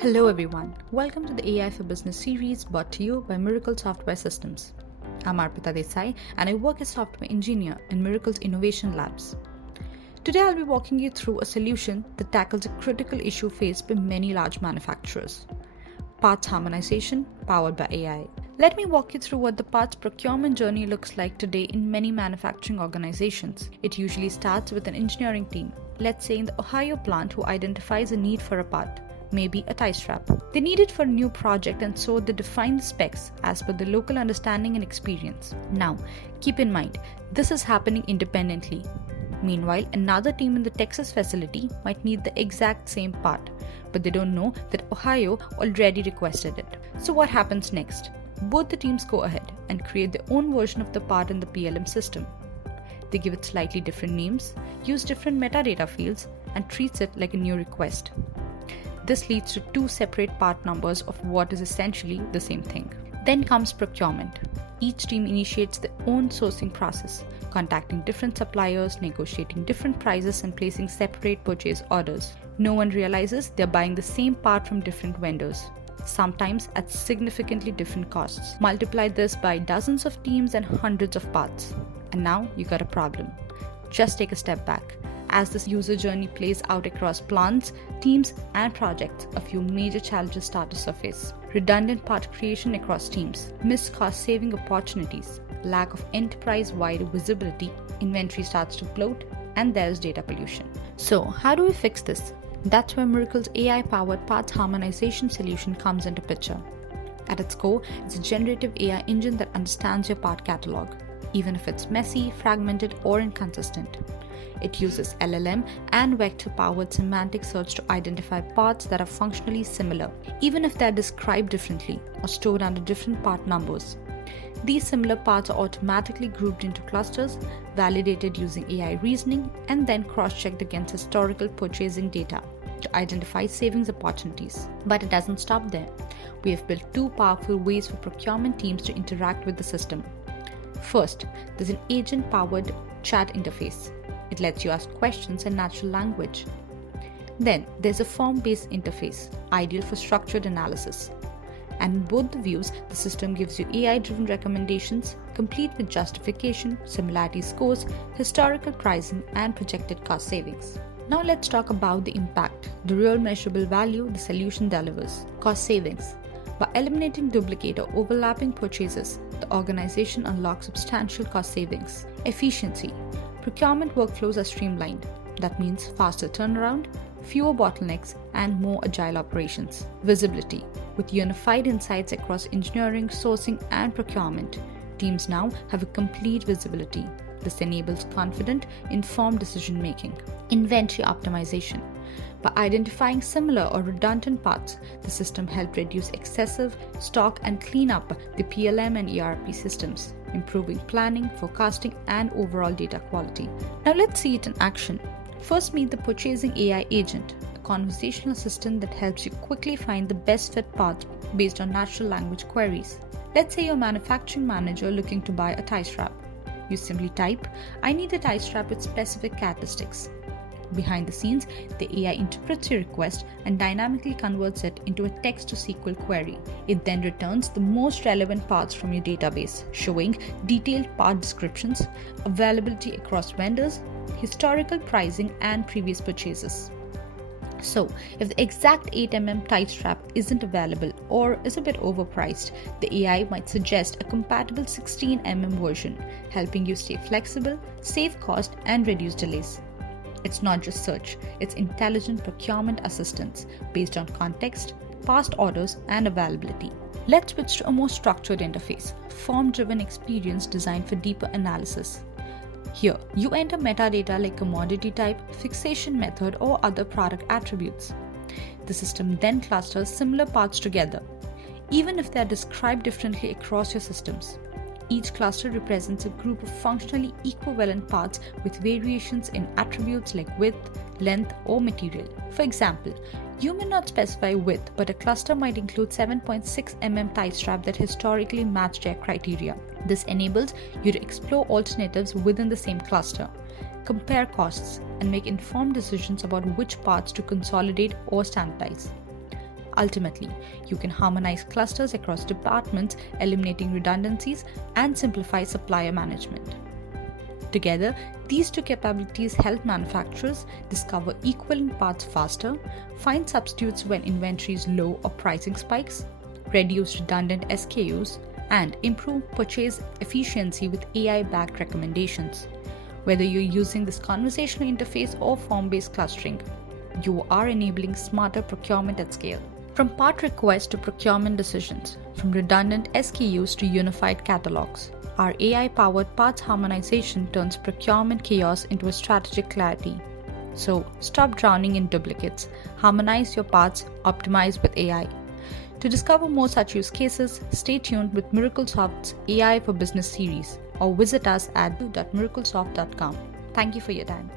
Hello everyone, welcome to the AI for Business series brought to you by Miracle Software Systems. I'm Arpita Desai and I work as software engineer in Miracle's Innovation Labs. Today I'll be walking you through a solution that tackles a critical issue faced by many large manufacturers: parts harmonization powered by AI. Let me walk you through what the parts procurement journey looks like today in many manufacturing organizations. It usually starts with an engineering team, let's say in the Ohio plant, who identifies a need for a part, maybe a tie strap. They need it for a new project, and so they define the specs as per the local understanding and experience. Now, keep in mind, this is happening independently. Meanwhile, another team in the Texas facility might need the exact same part, but they don't know that Ohio already requested it. So what happens next? Both the teams go ahead and create their own version of the part in the PLM system. They give it slightly different names, use different metadata fields, and treats it like a new request. This leads to two separate part numbers of what is essentially the same thing. Then comes procurement. Each team initiates their own sourcing process, contacting different suppliers, negotiating different prices, and placing separate purchase orders. No one realizes they're buying the same part from different vendors, sometimes at significantly different costs. Multiply this by dozens of teams and hundreds of parts, and now you got a problem. Just take a step back. As this user journey plays out across plants, teams, and projects, a few major challenges start to surface. Redundant part creation across teams, missed cost-saving opportunities, lack of enterprise-wide visibility, inventory starts to bloat, and there's data pollution. So, how do we fix this? That's where Miracle's AI-powered parts harmonization solution comes into picture. At its core, it's a generative AI engine that understands your part catalog, even if it's messy, fragmented, or inconsistent. It uses LLM and vector-powered semantic search to identify parts that are functionally similar, even if they are described differently or stored under different part numbers. These similar parts are automatically grouped into clusters, validated using AI reasoning, and then cross-checked against historical purchasing data to identify savings opportunities. But it doesn't stop there. We have built two powerful ways for procurement teams to interact with the system. First, there's an agent-powered chat interface. It lets you ask questions in natural language. Then there's a form-based interface, ideal for structured analysis. And in both the views, the system gives you AI-driven recommendations, complete with justification, similarity scores, historical pricing, and projected cost savings. Now let's talk about the impact, the real measurable value the solution delivers. Cost savings. By eliminating duplicate or overlapping purchases, the organization unlocks substantial cost savings. Efficiency. Procurement workflows are streamlined. That means faster turnaround, fewer bottlenecks, and more agile operations. Visibility. With unified insights across engineering, sourcing, and procurement, teams now have a complete visibility. This enables confident, informed decision-making. Inventory optimization. By identifying similar or redundant parts, the system helped reduce excessive stock and clean up the PLM and ERP systems, improving planning, forecasting, and overall data quality. Now let's see it in action. First, meet the purchasing AI agent, a conversational assistant that helps you quickly find the best fit parts based on natural language queries. Let's say you're a manufacturing manager looking to buy a tie strap. You simply type, "I need a tie strap with specific characteristics." Behind the scenes, the AI interprets your request and dynamically converts it into a text-to-SQL query. It then returns the most relevant parts from your database, showing detailed part descriptions, availability across vendors, historical pricing, and previous purchases. So, if the exact 8mm tie strap isn't available or is a bit overpriced, the AI might suggest a compatible 16mm version, helping you stay flexible, save cost, and reduce delays. It's not just search, it's intelligent procurement assistance based on context, past orders, and availability. Let's switch to a more structured interface, form-driven experience designed for deeper analysis. Here, you enter metadata like commodity type, fixation method, or other product attributes. The system then clusters similar parts together, even if they are described differently across your systems. Each cluster represents a group of functionally equivalent parts with variations in attributes like width, length, or material. For example, you may not specify width, but a cluster might include 7.6mm tie strap that historically matched their criteria. This enables you to explore alternatives within the same cluster, compare costs, and make informed decisions about which parts to consolidate or standardize. Ultimately, you can harmonize clusters across departments, eliminating redundancies, and simplify supplier management. Together, these two capabilities help manufacturers discover equivalent parts faster, find substitutes when inventory is low or pricing spikes, reduce redundant SKUs, and improve purchase efficiency with AI-backed recommendations. Whether you're using this conversational interface or form-based clustering, you are enabling smarter procurement at scale. From part requests to procurement decisions, from redundant SKUs to unified catalogs, our AI-powered parts harmonization turns procurement chaos into a strategic clarity. So, stop drowning in duplicates, harmonize your parts, optimize with AI. To discover more such use cases, stay tuned with Miraclesoft's AI for Business series or visit us at miraclesoft.com. Thank you for your time.